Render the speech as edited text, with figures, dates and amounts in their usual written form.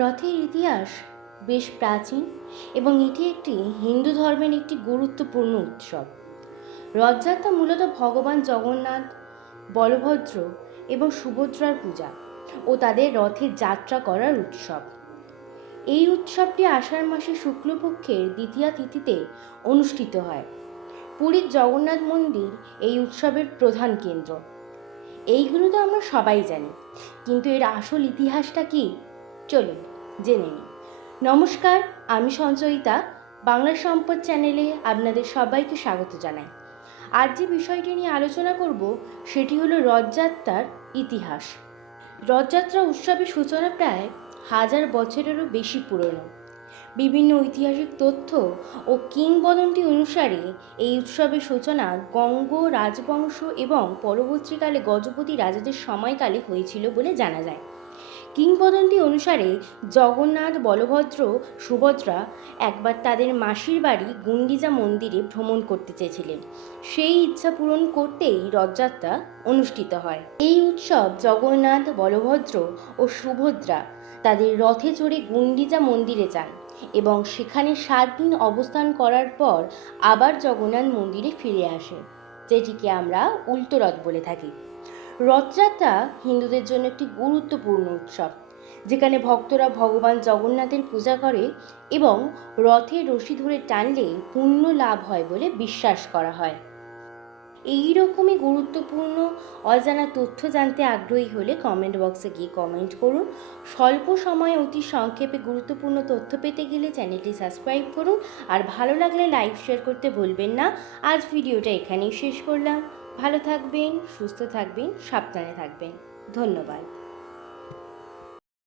রথের ইতিহাস বেশ প্রাচীন এবং এটি একটি হিন্দু ধর্মের একটি গুরুত্বপূর্ণ উৎসব। রথযাত্রা মূলত ভগবান জগন্নাথ, বলভদ্র এবং সুভদ্রার পূজা ও তাদের রথে যাত্রা করার উৎসব। এই উৎসবটি আষাঢ় মাসের শুক্লপক্ষের দ্বিতীয়া তিথিতে অনুষ্ঠিত হয়। পুরীর জগন্নাথ মন্দির এই উৎসবের প্রধান কেন্দ্র। এইগুলো তো আমরা সবাই জানি, কিন্তু এর আসল ইতিহাসটা কি? চলুন জেনে নিই। নমস্কার, আমি সঞ্চয়িতা। বাংলা সম্পদ চ্যানেলে আপনাদের সবাইকে স্বাগত জানাই। আজ যে বিষয়টি নিয়ে আলোচনা করব সেটি হলো রথযাত্রার ইতিহাস। রথযাত্রা উৎসবের সূচনা প্রায় 1000 বছরেরও বেশি পুরনো। বিভিন্ন ঐতিহাসিক তথ্য ও কিংবদন্তি অনুসারে এই উৎসবের সূচনা গঙ্গ রাজবংশ এবং পরবর্তীকালে গজপতি রাজাদের সময়কালে হয়েছিল বলে জানা যায়। কিংবদন্তি অনুসারে জগন্নাথ, বলভদ্র, সুভদ্রা একবার তাদের মাসির বাড়ি গুন্ডিচা মন্দিরে ভ্রমণ করতে চেয়েছিলেন। সেই ইচ্ছা পূরণ করতেই রথযাত্রা অনুষ্ঠিত হয়। এই উৎসব জগন্নাথ, বলভদ্র ও সুভদ্রা তাদের রথে চড়ে গুন্ডিচা মন্দিরে যান এবং সেখানে 7 দিন অবস্থান করার পর আবার জগন্নাথ মন্দিরে ফিরে আসে, যেটিকে আমরা উল্টো রথ বলে থাকি। রথযাত্রা হিন্দুদের জন্য একটি গুরুত্বপূর্ণ উৎসব, যেখানে ভক্তরা ভগবান জগন্নাথের পূজা করে এবং রথে রশি ধরে টানলে পুণ্য লাভ হয় বলে বিশ্বাস করা হয়। এই রকমই গুরুত্বপূর্ণ অজানা তথ্য জানতে আগ্রহী হলে কমেন্ট বক্সে গিয়ে কমেন্ট করুন। স্বল্প সময়ে অতি সংক্ষেপে গুরুত্বপূর্ণ তথ্য পেতে গেলে চ্যানেলটি সাবস্ক্রাইব করুন, আর ভালো লাগলে লাইক শেয়ার করতে ভুলবেন না। আজ ভিডিওটা এখানেই শেষ করলাম। ভালো থাকবেন, সুস্থ থাকবেন, সাবধানে থাকবেন। ধন্যবাদ।